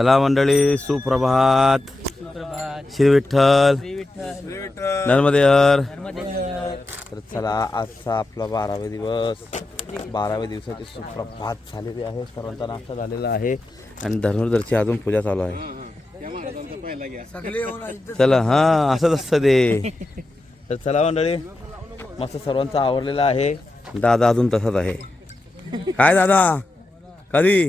चला मंडळी, सुप्रभात. श्री विठ्ठल नर्मदे हर. तर चला, आजचा आपला 12वा दिवस. 12व्या दिवसाची सुप्रभात झालेली आहे. सर्वांचा नाश्ता झालेला आहे आणि धनुर्धरची अजून पूजा चालू आहे. चला, हा असंच असतं ते. तर चला मंडळी, मस्त सर्वांचं आवरलेलं आहे. दादा अजून तसाच आहे. काय दादा, कधी?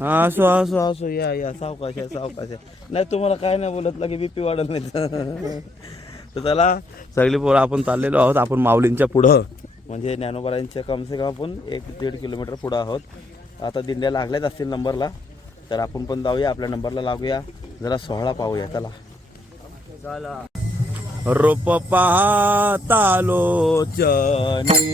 हा, असो असो असो, या या, सावकाश आहे सावकाश आहे. नाही तुम्हाला काय नाही बोलत, लगे बीपी वाढत नाही. तर चला, सगळी पोरं आपण चाललेलो आहोत. आपण माऊलींच्या पुढं, म्हणजे ज्ञानोबारांच्या कमसे कम आपण 1-1.5 किलोमीटर पुढं आहोत. आता दिंड्या लागल्याच असतील नंबरला, तर आपण पण जाऊया, आपल्या नंबरला लागूया, जरा सोहळा पाहूया. चला चला. रोप पाहता लोचनी,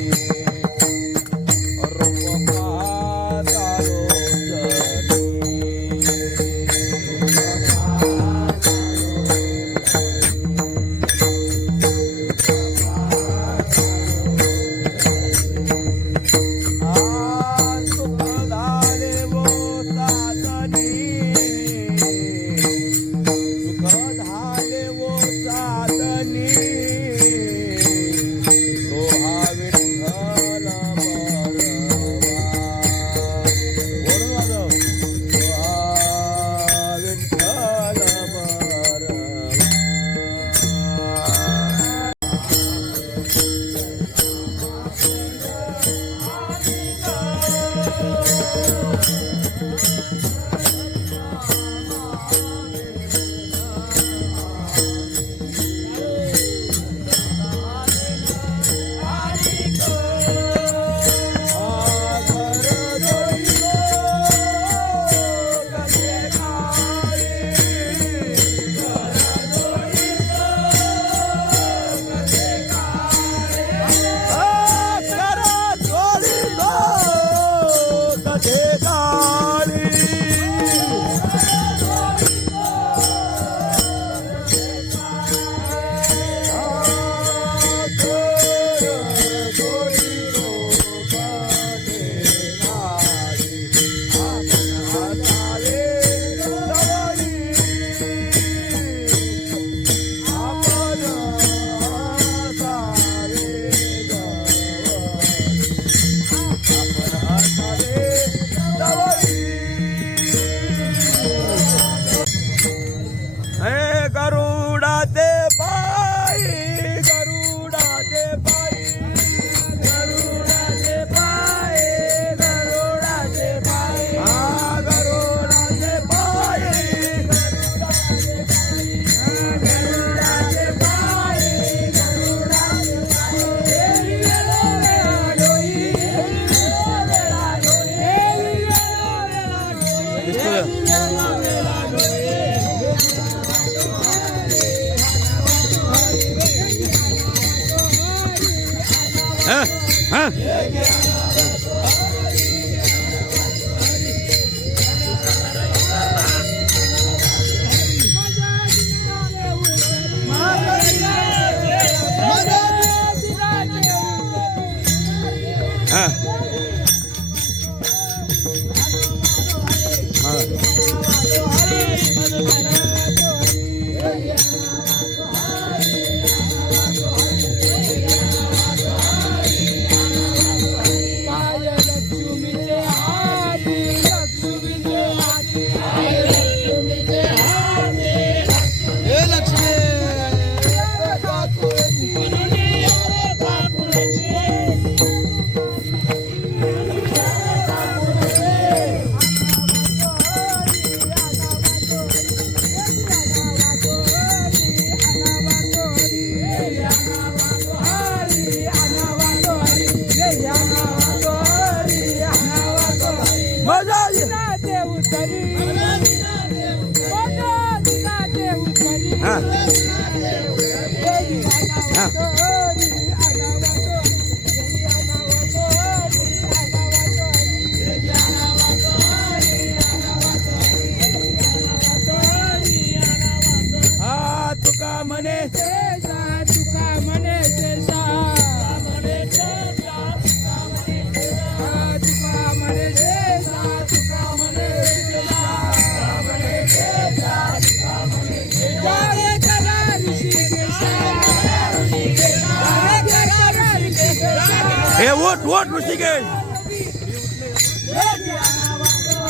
हे वोट वोट ऋषिकेश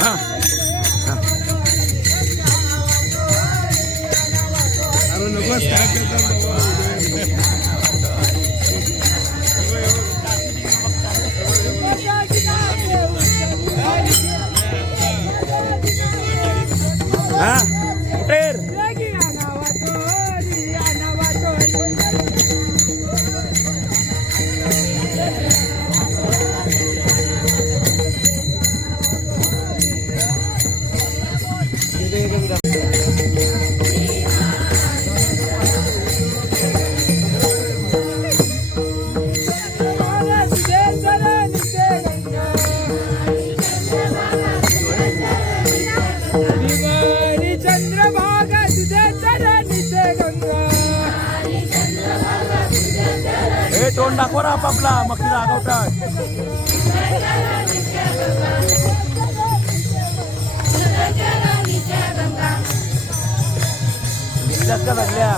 हा हा टेर हे तोंड दाखव रा आपापला मग ती रागवतात जास्त लागल्या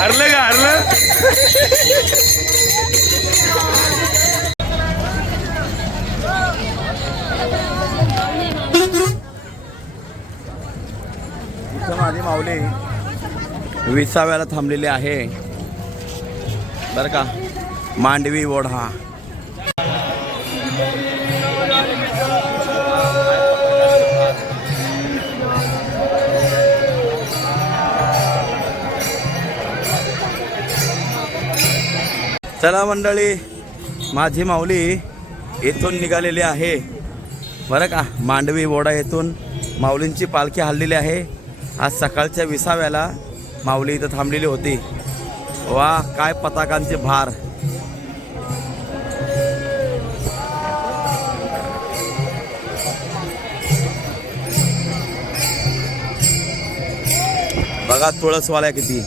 हरलं का हरलं इथं माझी माऊली 20व्याला थांबलेली आहे बरं का मांडवी ओढा चला मंडळी माझी माऊली येथून निघालेली आहे बरं का मांडवी ओढा येथून माऊलींची पालखी हललेली आहे आज सकाळच्या 20व्याला माऊली इथं थांबलेली होती वा काय पताकांचे भार बघा तुळसवाल्या किती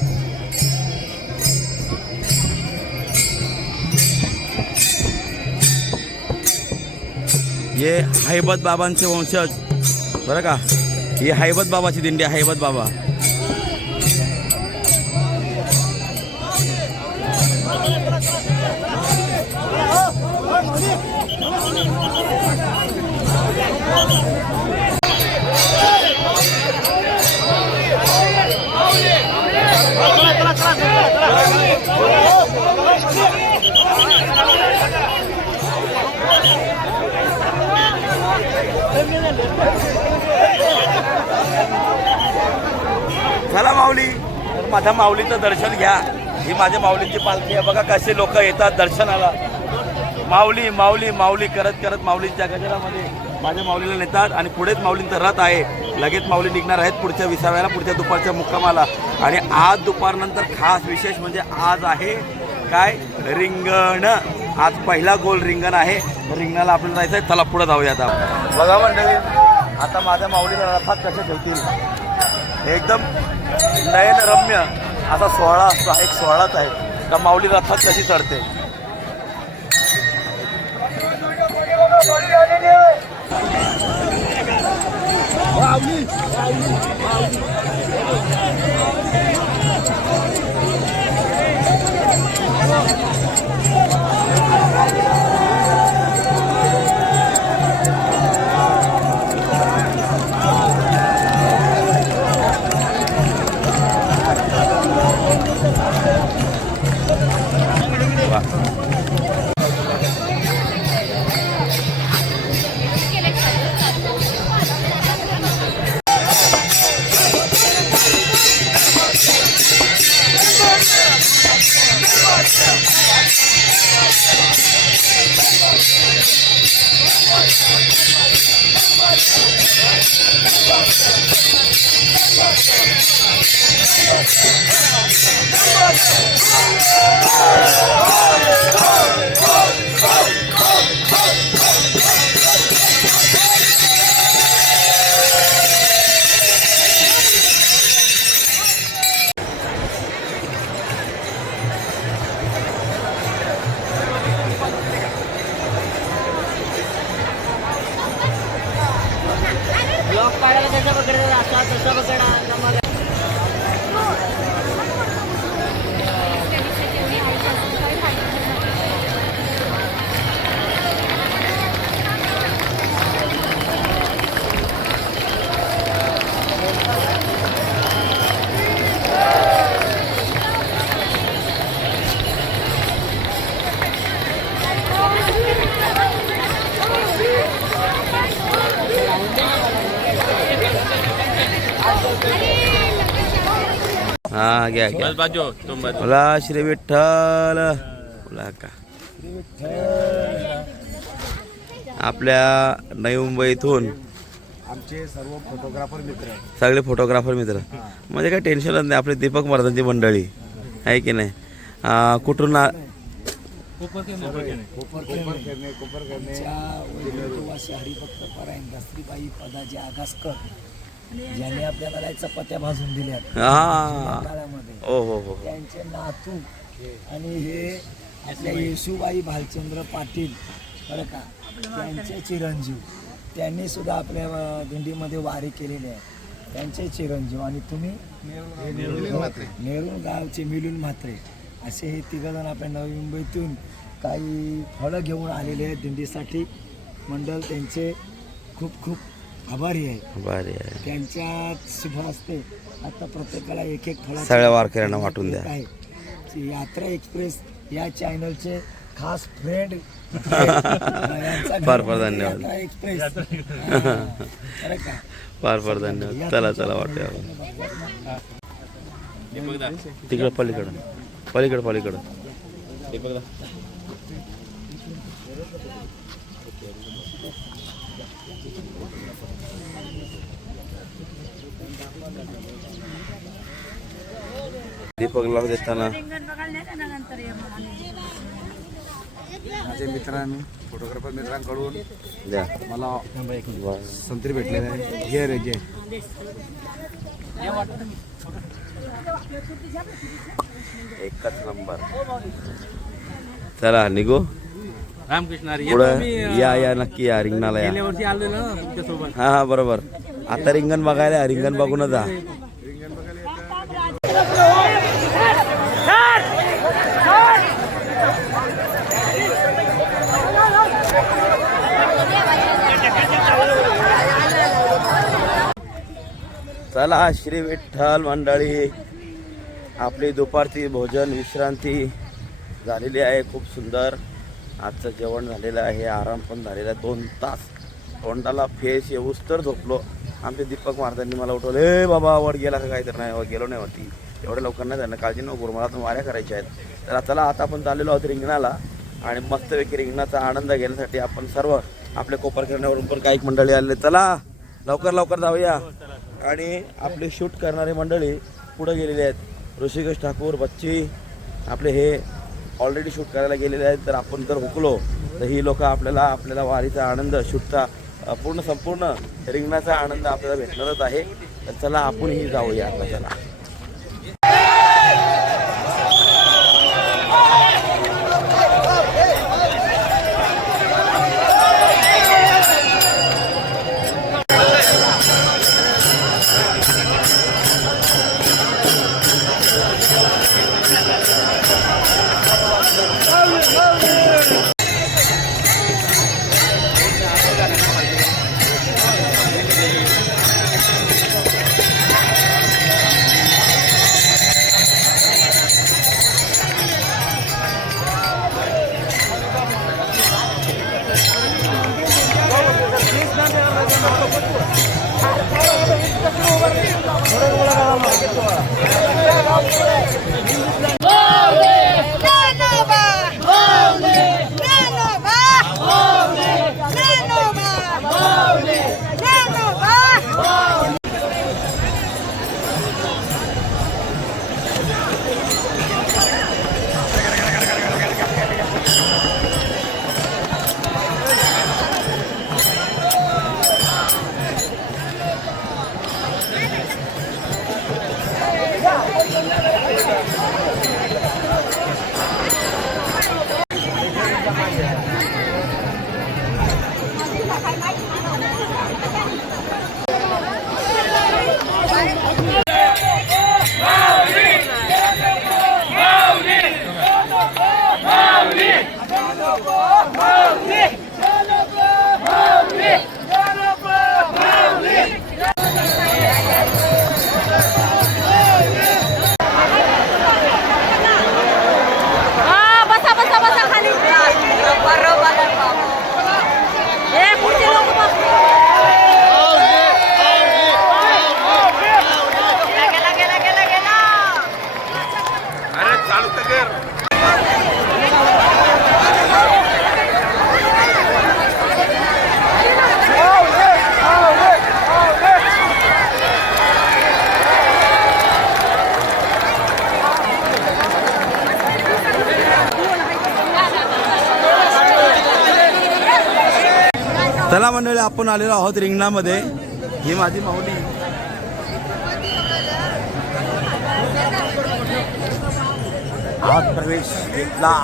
ये हैबत बाबांचे वंशज बरं का ही हैबत बाबाची दिंडी आहे हैबत बाबा चला माऊली तर माझ्या माऊलीचं दर्शन घ्या ही माझ्या माऊलीची पालखी आहे बघा कसे लोक येतात दर्शनाला माऊली माऊली माऊली करत करत माऊलींच्या गजरामध्ये माझ्या माऊलीला नेतात आणि पुढेच माऊलींचा रथ आहे लगेच माऊली निघणार आहेत पुढच्या 20व्याला पुढच्या दुपारच्या मुक्कामाला आणि आज दुपारनंतर खास विशेष म्हणजे आज आहे काय रिंगण आज पहिला गोल रिंगण आहे रिंगणाला आपल्याला जायचं आहे चला पुढे जाऊया आता बघा मंडळी आता माझ्या माऊलीला रथात कसे ठेवतील एकदम नयनरम्य असा सोहळा असतो हा एक सोहळाच आहे का माऊली रथात कशी चढते हा घ्या घ्या. बोला श्री विठ्ठल. बोला का आपल्या नवी मुंबईतून आमचे सर्व फोटोग्राफर मित्र आहेत. सगळे फोटोग्राफर मित्र म्हणजे काय टेन्शनच नाही. आपले दीपक महाराजांची मंडळी आहे की नाही. कुठून हरिभक्त परायण दसरीबाई पदाजी आगासकर ज्यांनी आपल्याला चपात्या भाजून दिल्या काळामध्ये, हो हो हो त्यांचे नातू आणि हे आपल्या येशूबाई भालचंद्र पाटील बरं का, त्यांचे चिरंजीव, त्यांनी सुद्धा आपल्या दिंडीमध्ये वारी केलेली आहे. त्यांचे चिरंजीव आणि तुम्ही नेरूळ गावचे मिलिंद म्हात्रे असे हे तिघजण आपल्या नवी मुंबईतून काही फळं घेऊन आलेले आहेत दिंडीसाठी. मंडळ त्यांचे खूप खूप आभारी आहे. त्यांच्या शुभ हस्ते आता प्रत्येकाला एक एक फळ सगळ्या वारकऱ्यांना वाटून द्या. यात्रा एक्सप्रेस या चॅनलचे खास फ्रेंड फार फार धन्यवाद. यात्रा एक्सप्रेस फार फार धन्यवाद. चला चला वाटूया तिकडं पलीकडं पलीकडं पलीकडं दीपकला देताना माझे मित्रांनी फोटोग्राफर मित्रांकडून द्या. मला संत्री भेटलेले आहे. हे रे जे एकच नंबर. चला निघू रामकृष्ण पुढं या नक्की या रिंगणाला या. हा हा बरोबर. आता रिंगण बघायला या. रिंगण बघूनच जा. चला श्री विठ्ठल मंडळी, आपली दुपारची भोजन विश्रांती झालेली आहे. खूप सुंदर आजचं जेवण झालेलं आहे. आराम पण झालेला आहे. 2 तास तोंडाला फेस येऊस तर झोपलो. आमचे दीपक महाराजांनी मला उठवलं, ए बाबा वर गेला का काही तर नाही. गेलो नाही वरती. एवढ्या लोकांना त्यांना काळजी नको, मला तर वाऱ्या करायच्या आहेत. तर चला आता आपण चाललेलो आहोत रिंगणाला आणि मस्तपैकी रिंगणाचा आनंद घेण्यासाठी आपण सर्व आपल्या कोपरखेरण्यावरून पण काही मंडळी आले. चला लवकर लवकर जाऊया. आणि आपले शूट करणारे मंडळी पुढे गेलेले आहेत. ऋषिकेश ठाकूर, बच्ची आपले हे ऑलरेडी शूट करायला गेलेले आहेत. तर आपण जर हुकलो तर ही लोक आपल्याला वारीचा आनंद, शूटचा संपूर्ण रिंगणाचा आनंद आपल्याला भेटणारच आहे. तर चला आपणही जाऊया आता. चला चला मंडळी, आपण आलेलो आहोत रिंगणामध्ये. ही माझी माऊली. आत प्रवेश घेतला.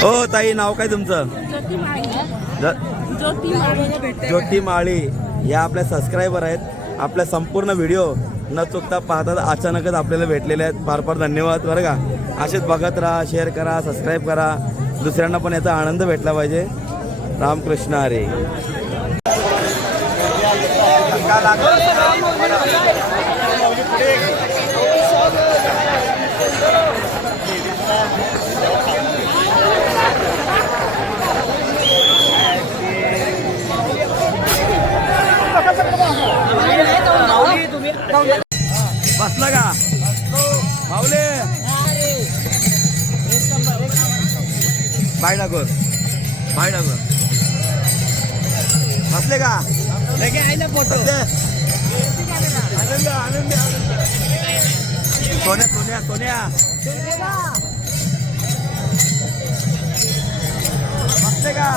हो ताई, नाव काय तुमचं? ज्योती माळी. या आपल्या सबस्क्रायबर आहेत. आपल्या संपूर्ण व्हिडिओ न चुकता पाहतात. अचानकच आपल्याला भेटलेले आहेत. फार फार धन्यवाद बरं का. असेच बघत राहा, शेअर करा, सबस्क्राईब करा. दुसऱ्यांना पण याचा आनंद भेटला पाहिजे. रामकृष्ण हरी. बसला का माऊले? बाय डाकोर, बाय डाकोर. बसले का? आनंद आनंद. सोन्या सोन्या सोन्या बसले का?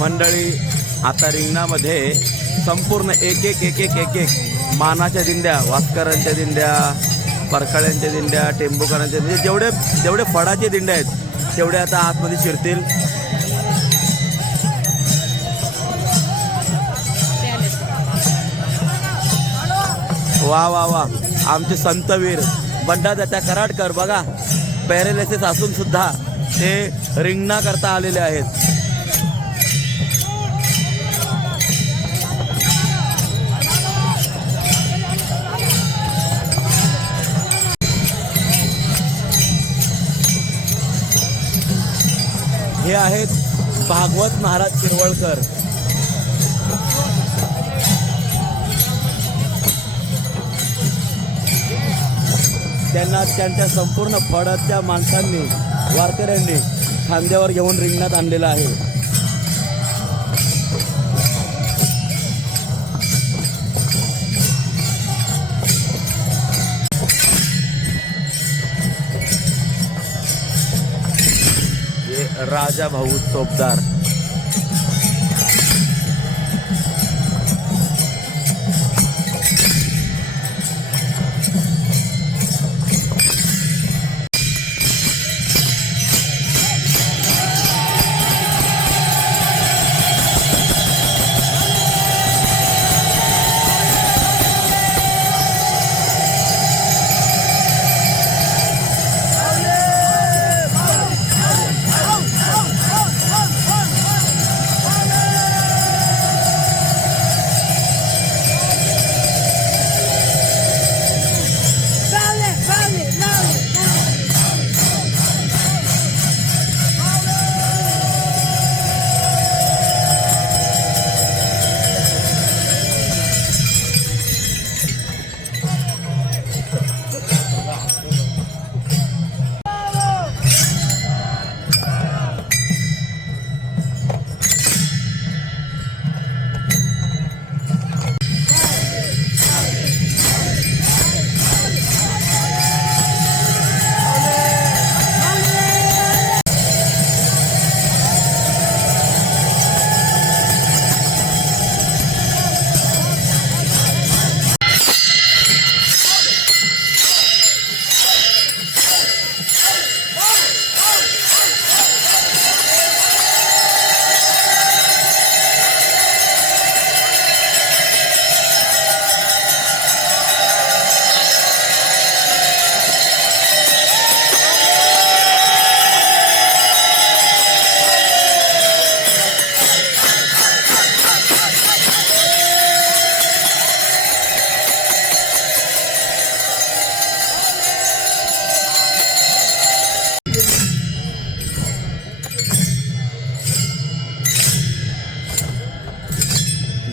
मंडळी, आता रिंगणामध्ये संपूर्ण एक एक एक एक एक एक मानाच्या दिंड्या, वास्करांच्या दिंड्या, परकाळ्यांच्या दिंड्या, टेंबूकरांच्या, म्हणजे जेवढे जेवढे फडाचे दिंड्या आहेत तेवढे आता आतमध्ये शिरतील. वा वा वा. आमचे संतवीर बंडा दात्या कराडकर बघा, पॅरालिसिस असून सुद्धा ते रिंगणा करता आलेले आहेत. हे आहेत भागवत महाराज शिरवळकर. त्यांना त्यांच्या संपूर्ण फडाच्या माणसांनी, वारकऱ्यांनी खांद्यावर घेऊन रिंगणात आणलेलं आहे. राजा भाऊ चोपदार.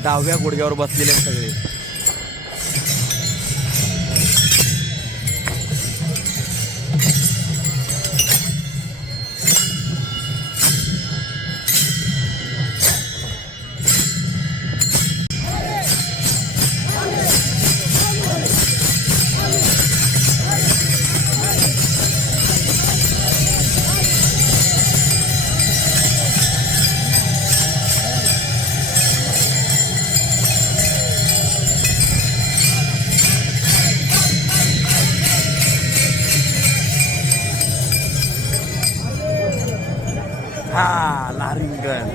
डाव्या गुडघ्यावर बसलेले आहेत सगळे. हा लारिंगण.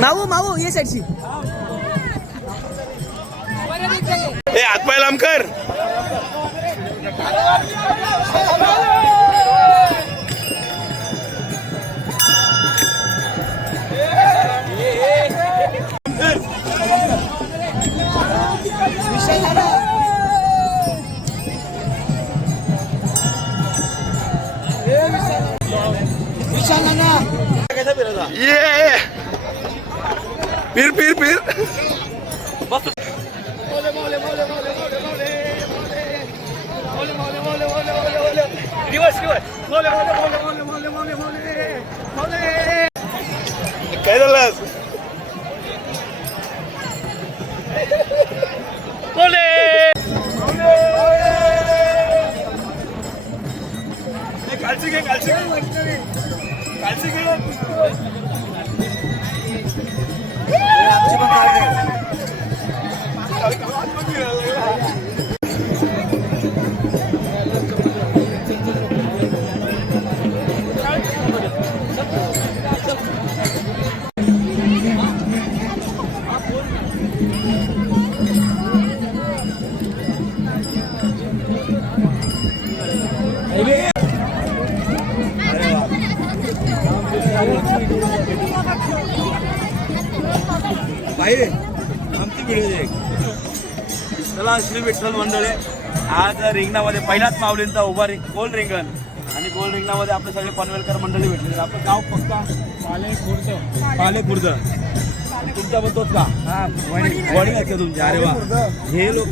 माऊ माऊ ये साईडशी. ए हातपाय लांब कर. ये फिर बस. काय झालं? कालची घे आमची व्हिडिओ देख. चला श्री विठ्ठल मंडळे आज रिंगणामध्ये पहिलाच माऊलींचा उभा गोल रिंगण आणि गोल रिंगणामध्ये आपले सगळे पनवेलकर मंडळी भेटले. आपलं गाव पक्का पाले खुर्द. तुमच्याबद्दल का वडी आहे तुमच्या? अरे वा. हे लोक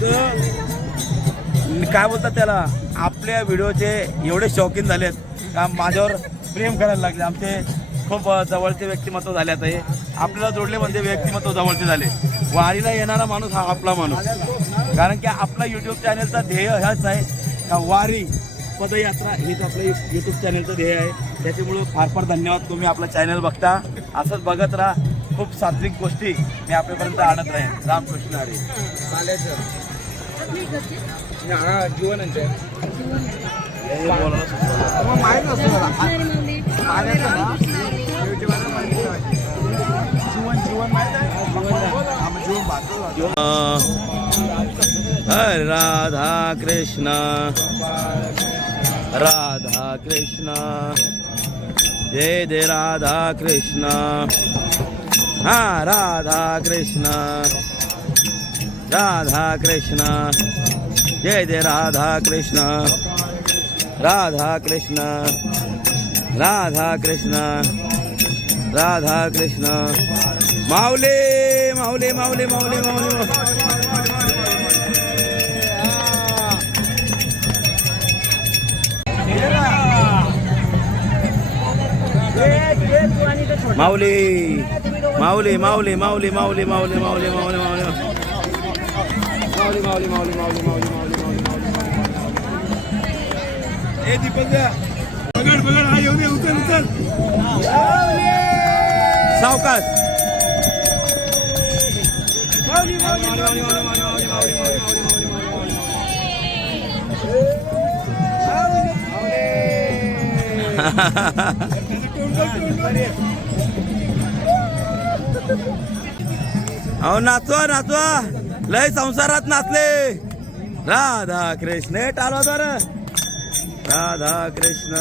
काय बोलतात त्याला, आपल्या व्हिडिओचे एवढे शौकीन झालेत का माझ्यावर प्रेम करायला लागले. आमचे खूप जवळचे व्यक्तिमत्व झाले. आता हे आपल्याला जोडले म्हणजे व्यक्तिमत्व जवळचे झाले. वारीला येणारा माणूस हा आपला माणूस. कारण की आपला यूट्यूब चॅनलचा ध्येय ह्याच आहे का वारी पदयात्रा हेच आपलं यूट्यूब चॅनलचं ध्येय आहे. त्याच्यामुळं फार फार धन्यवाद. तुम्ही आपला चॅनल बघता, असंच बघत राहा. खूप सात्विक गोष्टी मी आपल्यापर्यंत आणत राहीन. रामकृष्ण हरी. जीवन राधा कृष्ण राधा कृष्ण जय जय राधा कृष्ण. हा राधा कृष्ण राधा कृष्ण जय जय राधा कृष्ण राधा कृष्ण राधा कृष्ण राधा कृष्ण. माऊली माऊली माऊली माऊली माऊली. माऊली माऊली माऊली माऊली माऊली माऊली माऊली माऊली माऊली माऊली माऊली माऊली माऊली माऊली ए दीपक बघड बघड हा येऊ दे. उचल उचल सावकाश. माऊली माऊली माऊली माऊली माऊली माऊली माऊली अहो नाचवा नाचवा. लय संसारात नाचले. राधा कृष्ण टाळवा तर. राधा कृष्ण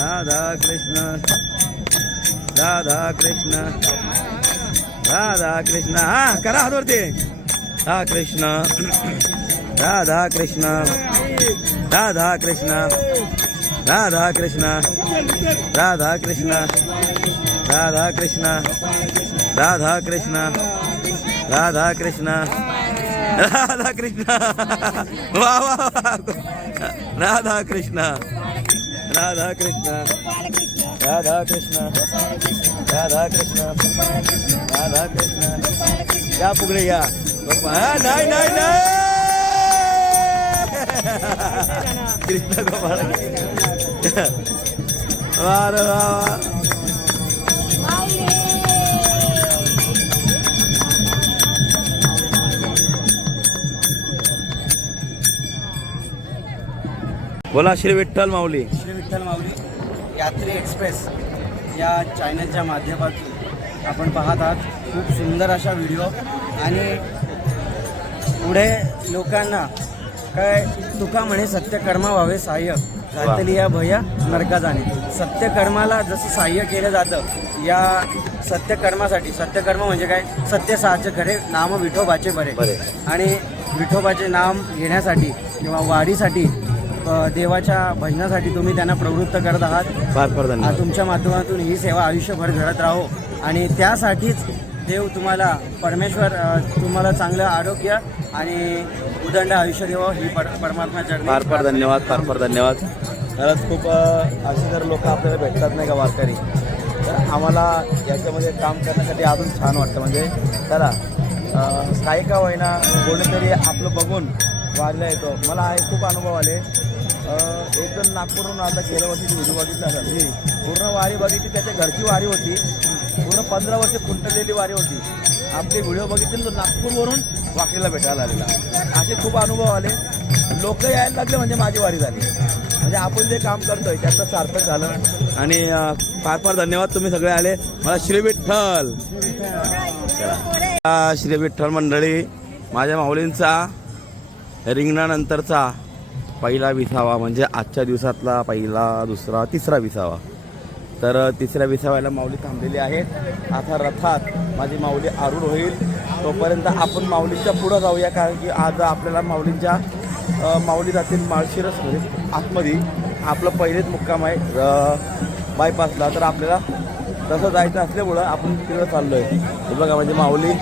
राधा कृष्ण राधा कृष्ण राधा कृष्ण. हा करा हातवरती. राधा कृष्ण राधा कृष्ण राधा कृष्ण राधा कृष्ण राधा कृष्ण राधा कृष्ण राधा कृष्ण राधा कृष्ण राधा कृष्ण. वा वा वा. राधा कृष्ण राधा कृष्ण राधा कृष्ण राधा कृष्ण राधा कृष्ण. या पुगडे या. नाही नाही नाही. कृष्ण गोपाळ. वा रे वा वा. बोला श्री विठ्ठल माऊली. श्री विठ्ठल माऊली यात्री एक्सप्रेस या चॅनलच्या माध्यमातून आपण पाहत आहात खूप सुंदर अशा व्हिडिओ. आणि पुढे लोकांना काय तुका म्हणे सत्यकर्मा व्हावे सहाय्य घातली या भया नरका जाणे. सत्यकर्माला जसं सहाय्य केलं जातं या सत्यकर्मासाठी. सत्यकर्म म्हणजे काय? सत्य साचे खरे नाम विठोबाचे बरे. आणि विठोबाचे नाम घेण्यासाठी किंवा वारीसाठी देवाच्या भजनासाठी तुम्ही त्यांना प्रवृत्त करत आहात. फार फार धन्यवाद. तुमच्या माध्यमातून ही सेवा आयुष्यभर घडत राहो. आणि त्यासाठीच देव तुम्हाला परमेश्वर तुम्हाला चांगलं आरोग्य आणि उदंड आयुष्य देवं ही परमात्मा चरणी. फार फार धन्यवाद. फार फार धन्यवाद. खरंच खूप असे जर लोक आपल्याला भेटतात नाही का वारकरी, तर आम्हाला याच्यामध्ये काम करण्यासाठी अजून छान वाटतं. म्हणजे चला काही का होईना कोणीतरी आपलं बघून वारीला येतो. मला हे खूप अनुभव आले. एक जण नागपूरहून आता गेल्या वर्षी व्हिडिओ बघितला असेल. पूर्ण वारी बघितली, त्याच्या घरची वारी होती. पूर्ण 15 वर्ष खुंटलेली वारी होती. आपले व्हिडिओ बघितले तो नागपूरवरून वाकरीला भेटायला आलेला. असे खूप अनुभव आले. लोक यायला लागले म्हणजे माझी वारी झाली. म्हणजे आपण जे काम करतोय त्याचं सार्थक झालं. आणि फार फार धन्यवाद तुम्ही सगळे आले. मला श्री विठ्ठल. श्री विठ्ठल मंडळी, माझ्या माऊलींचा रिंगणानंतरचा पहिला विसावा म्हणजे आजच्या दिवसातला पहिला, दुसरा, तिसरा विसावा. तर तिसऱ्या विसाव्याला माऊली थांबलेली आहेत. आता रथात माझी माऊली आरूढ होईल. तोपर्यंत आपण माऊलींच्या पुढं जाऊया, कारण की आज आपल्याला माऊलींच्या माऊली जातील माळशिरस म्हणजे आतमध्ये आपलं पहिलेच मुक्काम आहे बायपासला. तर आपल्याला तसं जायचं असल्यामुळं आपण तिकडं चाललो आहे. हे बघा म्हणजे माऊली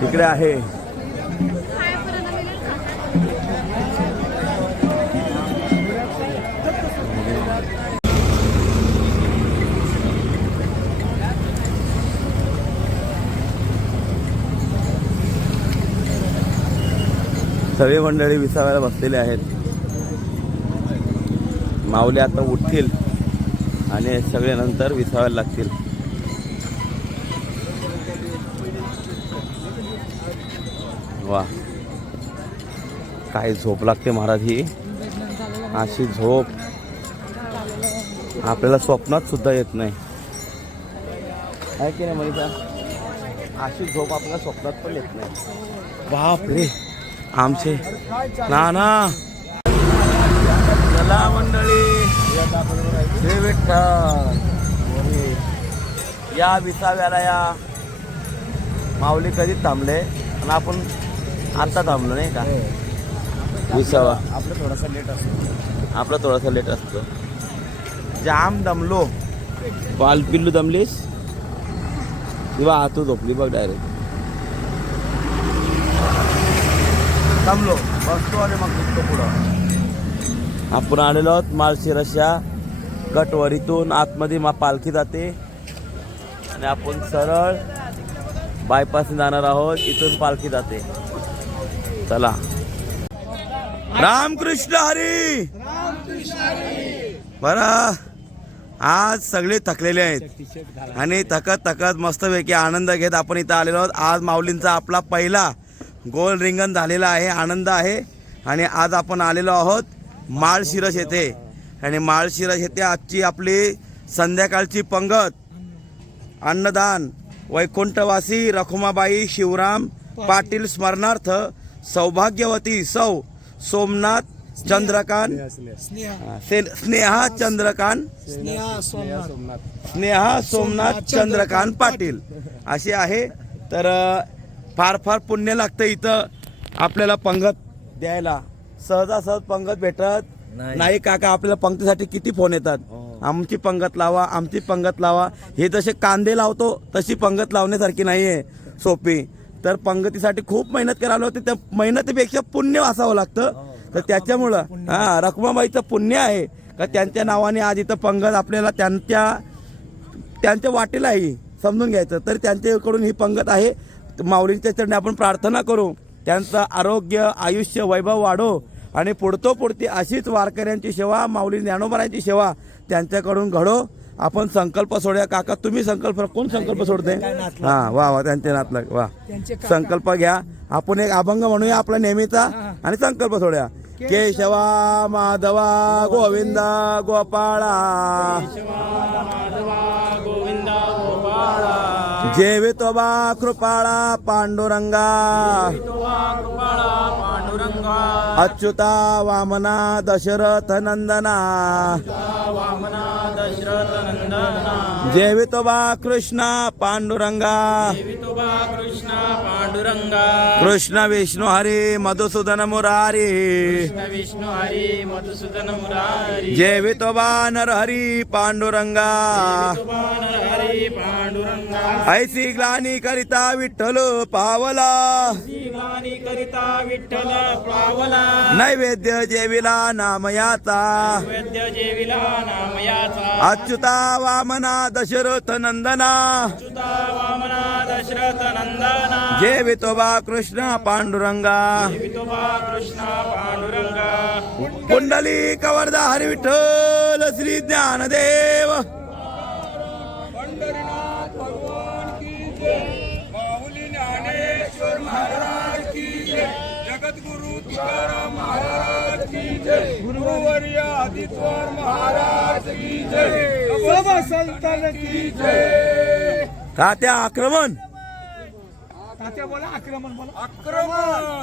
तिकडे आहे. सगळी मंडळी विसाव्याला बसलेली आहेत. माऊली आता उठतील आणि सगळे नंतर विसाव्याला लागतील. वा, काय झोप लागते महाराज. ही अशी झोप आपल्याला स्वप्नात सुद्धा येत नाही, आहे की नाही मनीषा? अशी झोप आपल्याला स्वप्नात पण येत नाही. बाप रे, आमचे नाना. चला मंडळी, श्री विठ्ठल. या विसाव्याला या माऊली कधीच थांबले आणि आपण आता थांबलो नाही का? विसावा आपलं थोडासा लेट असतो. आपला थोडासा लेट असतो. जाम दमलो. बाल पिल्लू दमलीस किंवा आतू झोपली बघ डायरेक्ट. दमलो बसतो आणि मग निघतो पुढं. आपण आलेलो आहोत माळशिरसच्या कटवरीतून. आतमध्ये पालखी जाते आणि आपण सरळ बायपासने जाणार आहोत. इथून पालखी जाते. चला. रामकृष्ण हरी. बरं, आज सगळे थकलेले आहेत आणि थकत मस्तपैकी आनंद घेत आपण इथं आलेलो आहोत. आज माऊलींचा आपला पहिला गोल रिंगण झालेला आहे. आनंद आहे. आणि आज आपण आलेलो आहोत माळशिरस येथे. आणि माळशिरस येथे आजची आपली संध्याकाळची पंगत, अन्नदान, वैकुंठवासी रखुमाबाई शिवराम पाटील स्मरणार्थ सौभाग्यवती सौ सोमनाथ चंद्रकांत स्नेहा चंद्रकांत स्नेहा सोमनाथ चंद्रकांत पाटील असे आहे. तर फार फार पुण्य लागतं इथं आपल्याला पंगत द्यायला. सहजासहज पंगत भेटत नाही काका. आपल्याला पंक्तीसाठी किती फोन येतात, आमची पंगत लावा, आमची पंगत लावा. हे जसे कांदे लावतो तशी पंगत लावण्यासारखी नाही आहे सोपी. तर पंगतीसाठी खूप मेहनत करायला होते. त्या मेहनतीपेक्षा पुण्य असावं लागतं. तर त्याच्यामुळं रखमाबाईचं पुण्य आहे का त्यांच्या नावाने आज इथं पंगत आपल्याला त्यांच्या वाटेला आहे समजून घ्यायचं. तर त्यांच्याकडून ही पंगत आहे. माऊलींच्या चरणी आपण प्रार्थना करू त्यांचं आरोग्य आयुष्य वैभव वाढो आणि पुढती अशीच वारकऱ्यांची सेवा माऊली ज्ञानोबारांची सेवा त्यांच्याकडून घडो. आपण संकल्प सोडूया. काका तुम्ही संकल्प, कोण संकल्प सोडते? हा वा त्यांचे नातलग वा. संकल्प घ्या. आपण एक अभंग म्हणूया आपला नेहमीचा आणि संकल्प सोडूया. केशवा माधवा गोविंदा गोपाळा जेवितोबा कृपाळा पांडुरंगा अच्युता वामना दशरथ नंदना जेवितोबा कृष्णा पांडुरंगा कृष्ण विष्णू हरी मधुसूदन मुरारी जेवितोबा नर हरी पांडुरंगा ऐसी ग्लानी करिता विठ्ठल पावला नैवेद्य जेविला नामयाचा अच्युता वामना दशरथ नंदना जय विठोबा कृष्ण पांडुरंगा कुंडली कवरदा हरी विठ्ठल श्री ज्ञानदेव माऊली ज्ञानेश्वर महाराज की जय. जगद्गुरु तुकाराम महाराज की जय. गुरुवर्य आदित्य महाराज की जय. सब संतान की जय. तात्या आक्रमण बोला आक्रमण बोला आक्रमण.